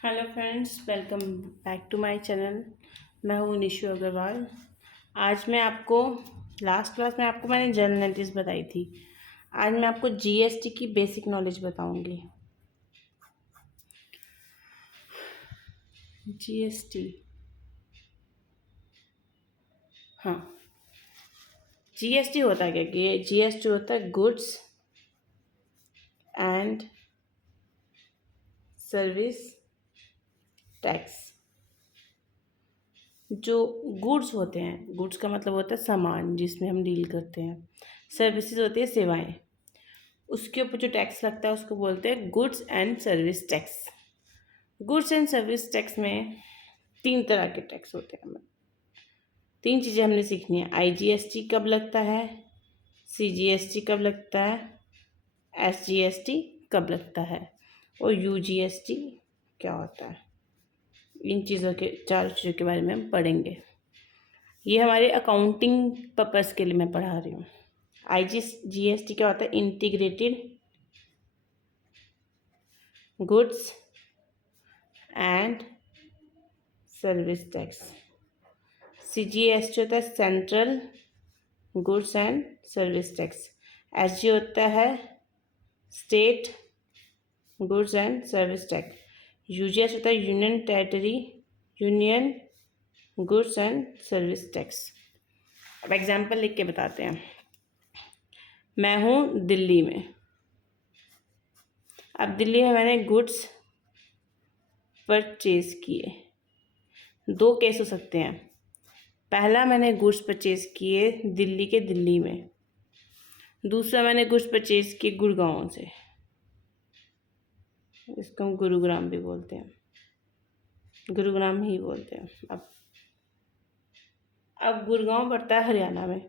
Hello friends, welcome back to my channel. मैं हूँ निशु अग्रवाल। आज मैं आपको लास्ट क्लास में आपको मैंने जनरल नॉलेज बताई थी। आज मैं आपको जीएसटी की बेसिक नॉलेज बताऊंगी। जीएसटी, हाँ, जीएसटी होता क्या कि ये जीएसटी होता है गुड्स एंड सर्विस टैक्स। जो गुड्स होते हैं, गुड्स का मतलब होता है सामान जिसमें हम डील करते हैं। सर्विसेज होती है सेवाएं, उसके ऊपर जो टैक्स लगता है उसको बोलते हैं goods and service tax. Goods and service tax में तीन तरह के टैक्स होते हैं। तीन चीज़ें हमने सीखनी है। आईजीएसटी कब लगता है, सीजीएसटी कब लगता है, एसजीएसटी कब लगता है और यूजीएसटी क्या होता है। इन चीज़ों के चार चीज़ों के बारे में हम पढ़ेंगे। ये हमारे अकाउंटिंग पर्पज़ के लिए मैं पढ़ा रही हूँ। आईजीएसटी क्या होता है, integrated goods and service tax. CGST होता है central goods and service tax. SG होता है state goods and service tax. UGS होता है union territory union goods and service tax. अब एग्जांपल लिख के बताते हैं। मैं हूँ दिल्ली में। अब दिल्ली में मैंने गुड्स परचेज किए। दो केस हो सकते हैं। पहला, मैंने गुड्स परचेज किए दिल्ली के दिल्ली में। दूसरा, मैंने गुड्स परचेज किए गुड़गांव से। इसको हम गुरुग्राम भी बोलते हैं, गुरुग्राम ही बोलते हैं। अब गुड़गांव पड़ता है हरियाणा में।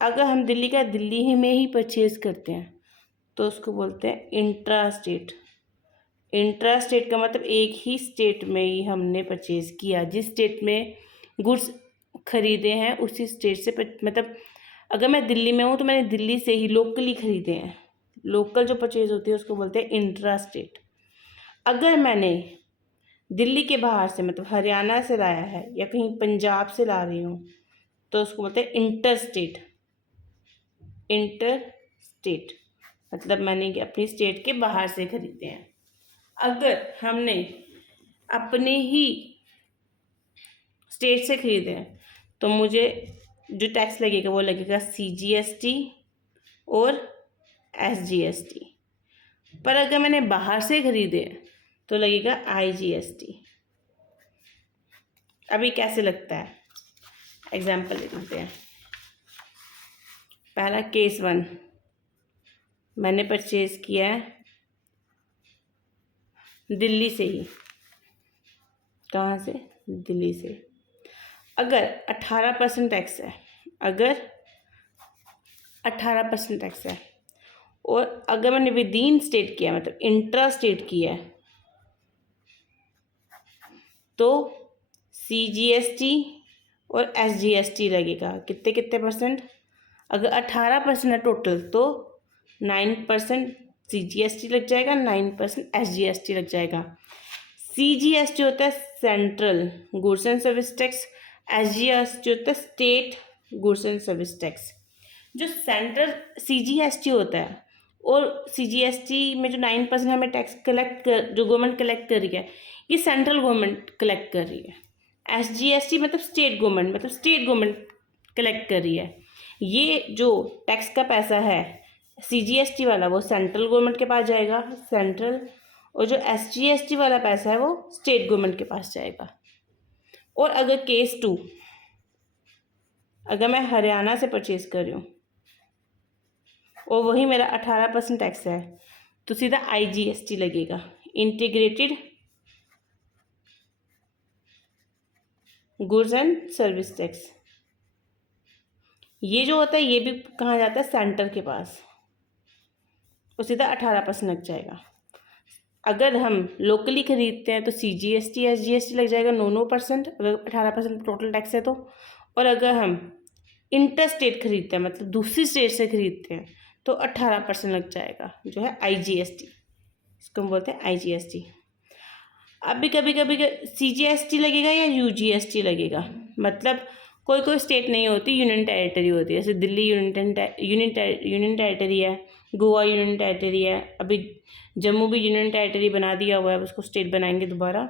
अगर हम दिल्ली का दिल्ली ही में ही परचेज करते हैं तो उसको बोलते हैं इंट्रा स्टेट। इंट्रा स्टेट का मतलब एक ही स्टेट में ही हमने परचेज किया। जिस स्टेट में गुड्स खरीदे हैं उसी स्टेट से मतलब अगर मैं दिल्ली में हूँ तो मैंने दिल्ली से ही लोकली खरीदे हैं। लोकल जो परचेज होती है उसको बोलते हैं इंट्रा स्टेट। अगर मैंने दिल्ली के बाहर से मतलब हरियाणा से लाया है या कहीं पंजाब से ला रही हूँ तो उसको बोलते हैं इंटर स्टेट। इंटर स्टेट मतलब मैंने अपनी स्टेट के बाहर से खरीदे हैं। अगर हमने अपने ही स्टेट से खरीदे हैं तो मुझे जो टैक्स लगेगा वो लगेगा सीजीएसटी और एसजीएसटी। पर अगर मैंने बाहर से खरीदे हैं तो लगेगा आईजीएसटी। अभी कैसे लगता है, एग्जाम्पल लेते हैं। पहला केस 1, मैंने परचेज किया है दिल्ली से ही। कहाँ से, दिल्ली से। अगर 18% टैक्स है, अगर 18% टैक्स है और अगर मैंने विदिन स्टेट किया मतलब इंट्रा स्टेट किया है तो सीजीएसटी और एसजीएसटी लगेगा। कितने कितने परसेंट, अगर 18% है टोटल तो 9% सीजीएसटी लग जाएगा, 9% एसजीएसटी लग जाएगा। सीजीएसटी होता है central goods and service tax, SGST होता है state goods and service tax. जो सेंट्रल सीजीएसटी होता है और सीजीएसटी में जो 9% हमें टैक्स कलेक्ट कर जो गवर्नमेंट कलेक्ट कर रही है ये सेंट्रल गवर्नमेंट कलेक्ट कर रही है। एसजीएसटी मतलब स्टेट गवर्नमेंट मतलब स्टेट गवर्नमेंट कलेक्ट कर रही है। ये जो टैक्स का पैसा है सीजीएसटी वाला वो सेंट्रल गवर्नमेंट के पास जाएगा, सेंट्रल, और जो एसजीएसटी वाला पैसा है वो स्टेट गवर्नमेंट के पास जाएगा। और अगर केस 2, अगर मैं हरियाणा से परचेज कर रही हूँ और वही मेरा 18% टैक्स है तो सीधा आईजीएसटी लगेगा, integrated goods and service tax. ये जो होता है ये भी कहाँ जाता है, सेंटर के पास, और सीधा 18% लग जाएगा। अगर हम लोकली खरीदते हैं तो सीजीएसटी एसजीएसटी लग जाएगा 9% अगर 18% टोटल टैक्स है तो। और अगर हम इंटर स्टेट खरीदते हैं मतलब दूसरी स्टेट से खरीदते हैं तो 18% लग जाएगा, जो है IGST, इसको हम बोलते हैं IGST। अभी कभी कभी CGST लगेगा या UGST लगेगा, मतलब कोई कोई स्टेट नहीं होती, यूनियन टेरिटरी होती है, जैसे दिल्ली यूनियन टेरिटरी है, गोवा यूनियन टेरिटरी है, अभी जम्मू भी यूनियन टेरिटरी बना दिया हुआ है, उसको स्टेट बनाएंगे दोबारा।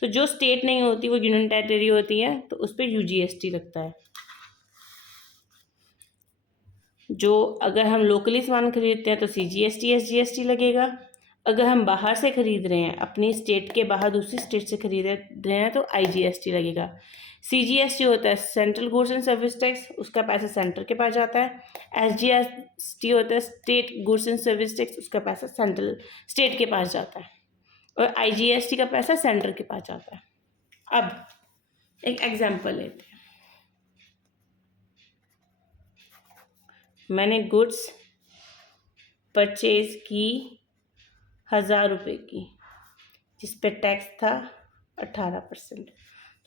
तो जो स्टेट नहीं होती वो यूनियन टेरिटरी होती है, तो उस पर UGST लगता है। जो अगर हम लोकली सामान खरीदते हैं तो CGST SGST लगेगा। अगर हम बाहर से खरीद रहे हैं, अपनी स्टेट के बाहर दूसरी स्टेट से खरीद रहे हैं, तो IGST लगेगा। CGST होता है central goods and service tax, उसका पैसा सेंटर के पास जाता है। SGST होता है state goods and service tax, उसका पैसा सेंट्रल स्टेट के पास जाता है। और IGST का पैसा सेंटर के पास जाता है। अब एक एग्जाम्पल लेते हैं। मैंने गुड्स परचेज की 1000 रुपये की, जिस पे टैक्स था 18%,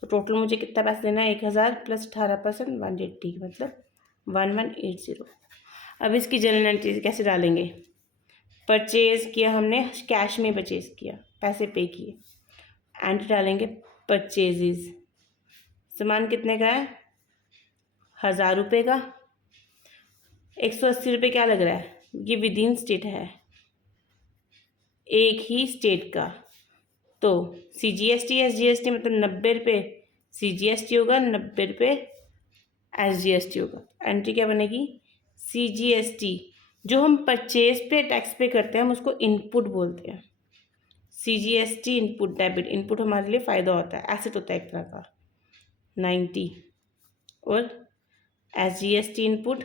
तो टोटल मुझे कितना पैसा देना है? 1000 प्लस 18% 180, मतलब 1180। अब इसकी जनरल एंट्री कैसे डालेंगे? परचेज किया हमने, कैश में परचेज किया, पैसे पे किए, एंट्री डालेंगे परचेजेस। सामान कितने का है? 1000 रुपये का। 180 रुपये क्या लग रहा है? ये विद इन स्टेट है, एक ही स्टेट का। तो CGST SGST मतलब 90 रुपये CGST होगा, 90 रुपये SGST होगा। एंट्री क्या बनेगी? CGST। जो हम परचेज पे टैक्स पे करते हैं हम उसको इनपुट बोलते हैं। CGST input, debit. इनपुट हमारे लिए फ़ायदा होता है, एसेट होता है एक तरह का, 90। और SGST इनपुट,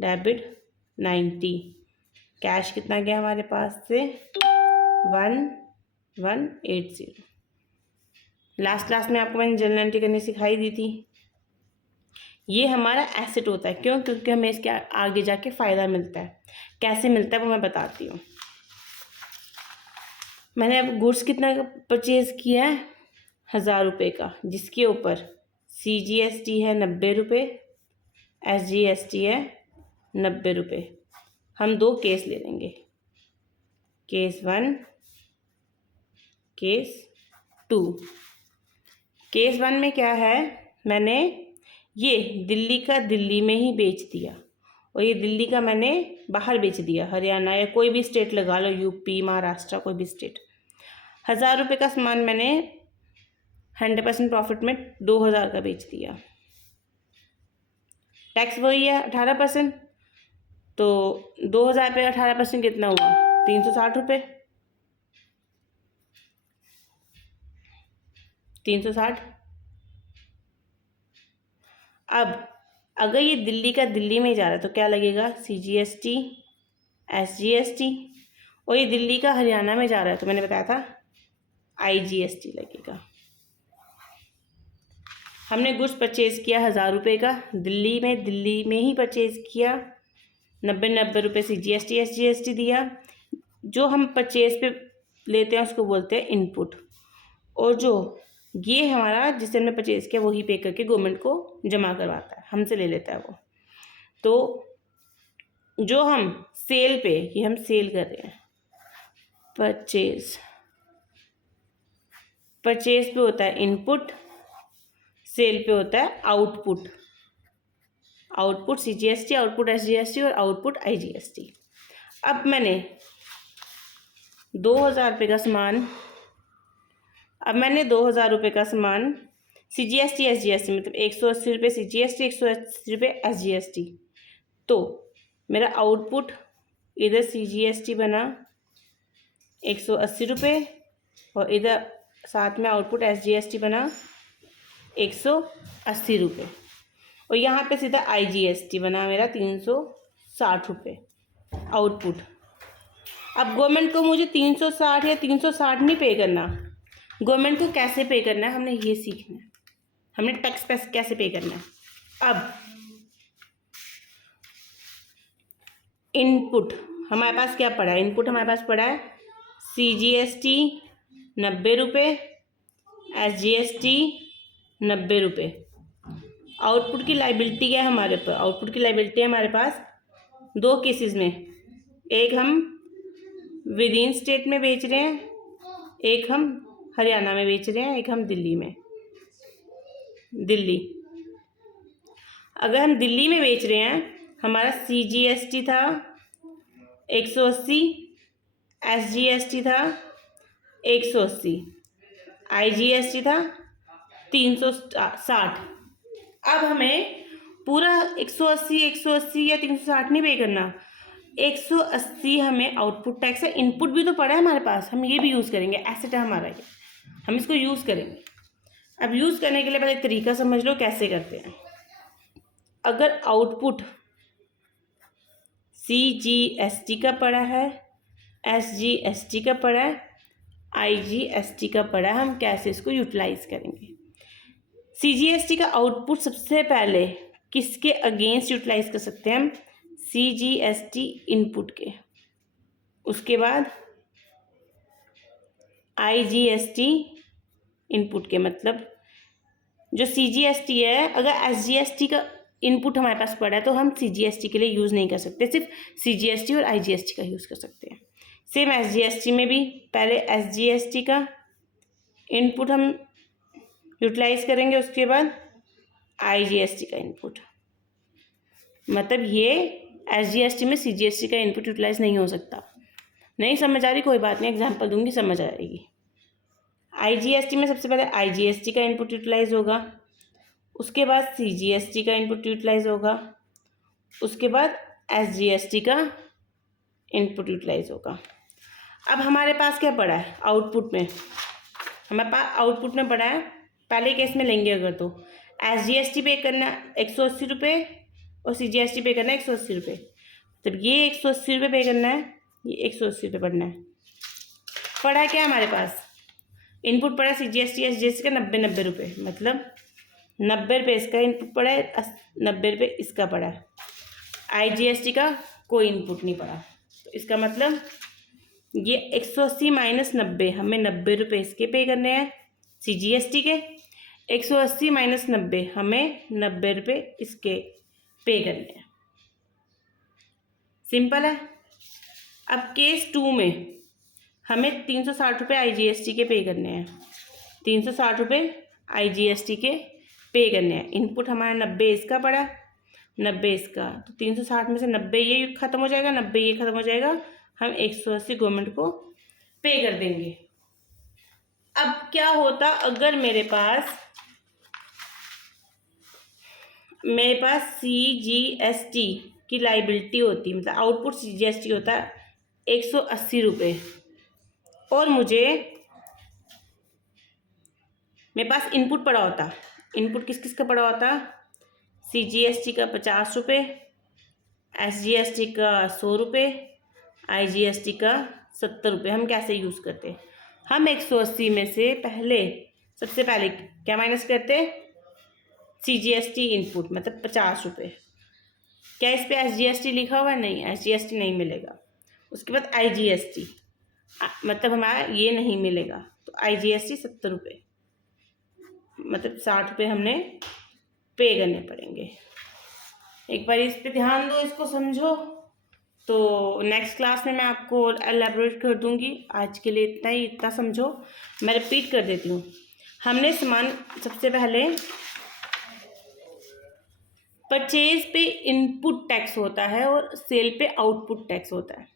डेबिट 90। कैश कितना गया हमारे पास से? 1180। लास्ट क्लास में आपको मैंने जर्नल एंट्री करनी सिखाई दी थी। ये हमारा एसेट होता है, क्यों? क्योंकि हमें इसके आगे जाके फ़ायदा मिलता है। कैसे मिलता है वो मैं बताती हूँ। मैंने अब गुड्स कितना परचेज़ किया है? 1000 रुपये का, जिसके ऊपर CGST है 90 रुपये, SGST है 90 रुपये। हम दो केस ले लेंगे, केस 1, केस 2। केस 1 में क्या है? मैंने ये दिल्ली का दिल्ली में ही बेच दिया, और ये दिल्ली का मैंने बाहर बेच दिया, हरियाणा या कोई भी स्टेट लगा लो, यूपी, महाराष्ट्र, कोई भी स्टेट। 1000 रुपये का सामान मैंने 100% प्रॉफिट में 2000 का बेच दिया। टैक्स वही है 18%, तो 2000 पे 18% कितना हुआ? 360 रुपये। 360। अब अगर ये दिल्ली का दिल्ली में जा रहा है तो क्या लगेगा? CGST SGST। और ये दिल्ली का हरियाणा में जा रहा है तो मैंने बताया था IGST लगेगा। हमने गुड्स परचेज़ किया 1000 रुपये का, दिल्ली में ही परचेज़ किया, 90 रुपये CGST SGST दिया। जो हम परचेज़ पे लेते हैं उसको बोलते हैं इनपुट, और जो ये हमारा जिससे हमने परचेज़ किया वही पे करके गवर्नमेंट को जमा करवाता है, हमसे ले लेता है वो। तो जो हम सेल पे, ये हम सेल कर रहे हैं, परचेज पे होता है इनपुट, सेल पे होता है output. Output CGST, output SGST और आउटपुट IGST। अब मैंने 2000 रुपये का सामान, CGST SGST मतलब 180 रुपये CGST, 180 रुपये SGST। तो मेरा आउटपुट इधर CGST बना 180 रुपये, और इधर साथ में आउटपुट SGST बना 180 रुपये, और यहाँ पे सीधा IGST बना मेरा 360 रुपये आउटपुट। अब गवर्नमेंट को मुझे 360 या 360 नहीं पे करना, गवर्नमेंट को कैसे पे करना है हमने ये सीखना है, हमने टैक्स पैसे कैसे पे करना है। अब इनपुट हमारे पास क्या पड़ा है? इनपुट हमारे पास पड़ा है CGST 90 रुपये, SGST 90 रुपये। आउटपुट की लाइबिलिटी क्या है हमारे पास? आउटपुट की लाइबिलिटी है हमारे पास दो केसेस में, एक हम विद इन स्टेट में बेच रहे हैं, एक हम हरियाणा में बेच रहे हैं, एक हम दिल्ली में। अगर हम दिल्ली में बेच रहे हैं, हमारा CGST था 180, SGST था 180, IGST था 360। अब हमें पूरा 180 या 360 नहीं पे करना, 180 हमें आउटपुट टैक्स है। इनपुट भी तो पड़ा है हमारे पास, हम ये भी यूज़ करेंगे, एसेट है हमारा ये, हम इसको यूज़ करेंगे। अब यूज़ करने के लिए पहले तरीका समझ लो कैसे करते हैं। अगर आउटपुट CGST का पड़ा है, SGST का पड़ा है, IGST का पड़ा है, हम कैसे इसको यूटिलाइज करेंगे। CGST का आउटपुट सबसे पहले किसके अगेंस्ट यूटिलाइज कर सकते हैं हम, CGST इनपुट के। उसके बाद IGST इनपुट के, मतलब जो CGST है, अगर SGST का इनपुट हमारे पास पड़ा है तो हम CGST के लिए यूज़ नहीं कर सकते, सिर्फ CGST और IGST का यूज़ कर सकते हैं। सेम SGST में भी पहले SGST का इनपुट हम यूटिलाइज करेंगे, उसके बाद IGST का इनपुट। मतलब ये SGST में CGST का इनपुट यूटिलाइज नहीं हो सकता। नहीं समझ आ रही, कोई बात नहीं, एग्जाम्पल दूंगी, समझ आ जाएगी। IGST में सबसे पहले IGST का इनपुट यूटिलाइज होगा, उसके बाद CGST का इनपुट यूटिलाइज होगा, उसके बाद SGST का इनपुट यूटिलाइज होगा। अब हमारे पास क्या पड़ा है आउटपुट में, हमारे पास आउटपुट में पड़ा है, पहले केस में लेंगे अगर तो SGST पे करना 180 रुपये और CGST पे करना है 180 रुपये। तब ये 180 रुपये पे करना है, ये 180 रुपये पड़ना है। पड़ा है क्या हमारे पास, इनपुट पड़ा है CGST SGST का 90 रुपये, मतलब 90 रुपये इसका इनपुट पड़ा है, 90 रुपये इसका पड़ा है। IGST का कोई इनपुट नहीं पड़ा, तो इसका मतलब ये 180 माइनस 90, हमें 90 रुपये इसके पे करने हैं CGST के, 180 माइनस 90 हमें 90 रुपये इसके पे करने हैं। सिंपल है। अब केस 2 में हमें 360 रुपये IGST के पे करने हैं, 360 रुपये IGST के पे करने हैं। इनपुट हमारा 90 इसका पड़ा, 90 इसका, तो 360 में से 90 ये ख़त्म हो जाएगा, 90 ये ख़त्म हो जाएगा, हम 180 गवर्नमेंट को पे कर देंगे। अब क्या होता अगर मेरे पास CGST की लाइबिलिटी होती, मतलब आउटपुट CGST होता है 180 रुपये, और मेरे पास इनपुट पड़ा होता, इनपुट किस किस का पड़ा होता, CGST का 50 रुपये, SGST का 100 रुपये, IGST का 70 रुपये। हम कैसे यूज़ करते, हम 180 में से सबसे पहले क्या माइनस करते, CGST इनपुट, मतलब 50 रुपये। क्या इस पे SGST लिखा हुआ है, नहीं, SGST नहीं मिलेगा। उसके बाद IGST, मतलब हमारा ये नहीं मिलेगा, तो IGST 70 रुपये, मतलब 60 रुपये हमने पे करने पड़ेंगे। एक बार इस पे ध्यान दो, इसको समझो, तो नेक्स्ट क्लास में मैं आपको एलैबोरेट कर दूंगी। आज के लिए इतना ही, इतना समझो। मैं रिपीट कर देती हूँ। हमने सामान सबसे पहले परचेज पे इनपुट टैक्स होता है और सेल पे आउटपुट टैक्स होता है।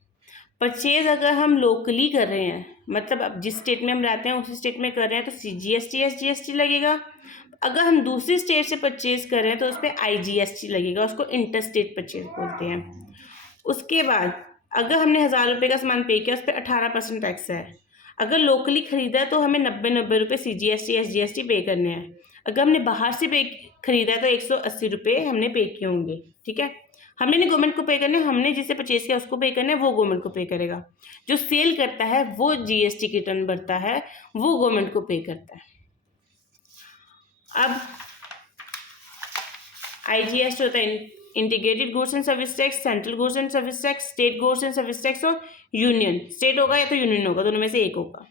परचेज अगर हम लोकली कर रहे हैं, मतलब अब जिस स्टेट में हम रहते हैं उसी स्टेट में कर रहे हैं, तो CGST SGST लगेगा। अगर हम दूसरी स्टेट से परचेज कर रहे हैं तो उस पर IGST लगेगा, उसको इंटर स्टेट परचेज बोलते हैं। उसके बाद अगर हमने 1000 रुपये का सामान पे किया, उस पर 18% टैक्स है। अगर लोकली ख़रीदा है तो हमें 90 रुपये CGST SGST पे करने हैं। अगर हमने बाहर से ख़रीदा है तो 180 रुपये हमने पे किए होंगे, ठीक है। हमने नहीं गवर्नमेंट को पे करने, हमने जिसे परचेज किया उसको पे करने, वो गवर्नमेंट को पे करेगा। जो सेल करता है वो GST की रिटर्न भरता है, वो गवर्नमेंट को पे करता है। अब IGST होता है integrated goods and service tax, central goods and service tax, state goods and service tax और यूनियन। स्टेट होगा या तो यूनियन होगा, दोनों में से एक होगा।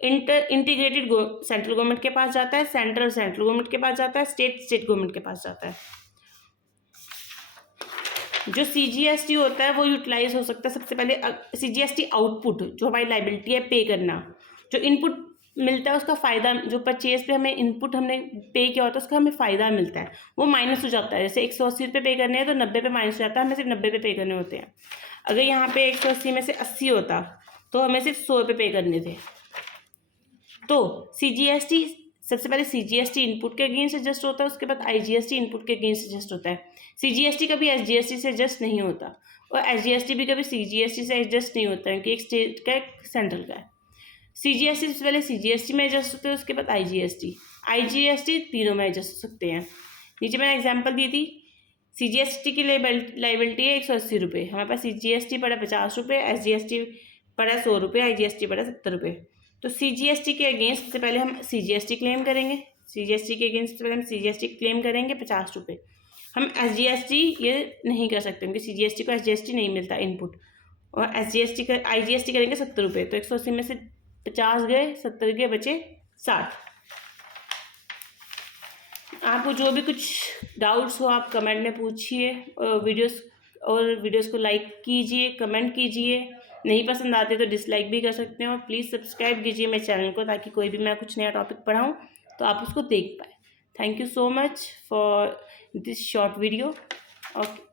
इंटीग्रेटेड सेंट्रल गवर्नमेंट के पास जाता है, सेंट्रल गवर्नमेंट के पास जाता है, स्टेट गवर्नमेंट के पास जाता है। जो CGST होता है वो यूटिलाइज हो सकता है सबसे पहले CGST आउटपुट, जो हमारी लाइबिलिटी है पे करना, जो इनपुट मिलता है उसका फ़ायदा, जो परचेज पे हमें इनपुट हमने पे किया होता है उसका हमें फ़ायदा मिलता है, वो माइनस हो जाता है। जैसे 180 रुपये पे करने हैं तो 90 पे माइनस हो जाता है, हमें सिर्फ 90 पे पे करने होते हैं। अगर यहाँ पे 180 में से 80 होता तो हमें सिर्फ 100 रुपये पे करने थे। तो CGST सबसे पहले CGST इनपुट के अगेंस्ट एडजस्ट होता है, उसके बाद IGST इनपुट के अगेंस्ट एडजस्ट होता है। CGST कभी SGST से एडजस्ट नहीं होता और SGST भी कभी CGST से एडजस्ट नहीं होता है, क्योंकि एक स्टेट का एक सेंट्रल का है। CGST सबसे पहले CGST में एडजस्ट होते हैं, उसके बाद IGST तीनों में एडजस्ट हो सकते हैं। नीचे मैंने एग्जाम्पल दी थी, CGST की लाइबिलिटी है 180 रुपये, हमारे पास CGST पड़ा 50 रुपये, SGST पड़ा 100 रुपये, IGST पड़ा 70 रुपये। तो CGST के अगेंस्ट सबसे पहले हम CGST क्लेम करेंगे, CGST के अगेंस्ट सबसे पहले हम CGST क्लेम करेंगे 50 रुपये। हम SGST ये नहीं कर सकते क्योंकि CGST को SGST नहीं मिलता इनपुट, और SGST का IGST करेंगे 70 रुपये, तो 180 में से 50 गए, 70 गए, बचे 60। आपको जो भी कुछ डाउट्स हो आप कमेंट में पूछिए, और वीडियोस को लाइक कीजिए, कमेंट कीजिए, नहीं पसंद आते तो डिसलाइक भी कर सकते हैं, और प्लीज़ सब्सक्राइब कीजिए मेरे चैनल को, ताकि कोई भी मैं कुछ नया टॉपिक पढ़ाऊँ तो आप उसको देख पाए। Thank you so much for this short video. Okay.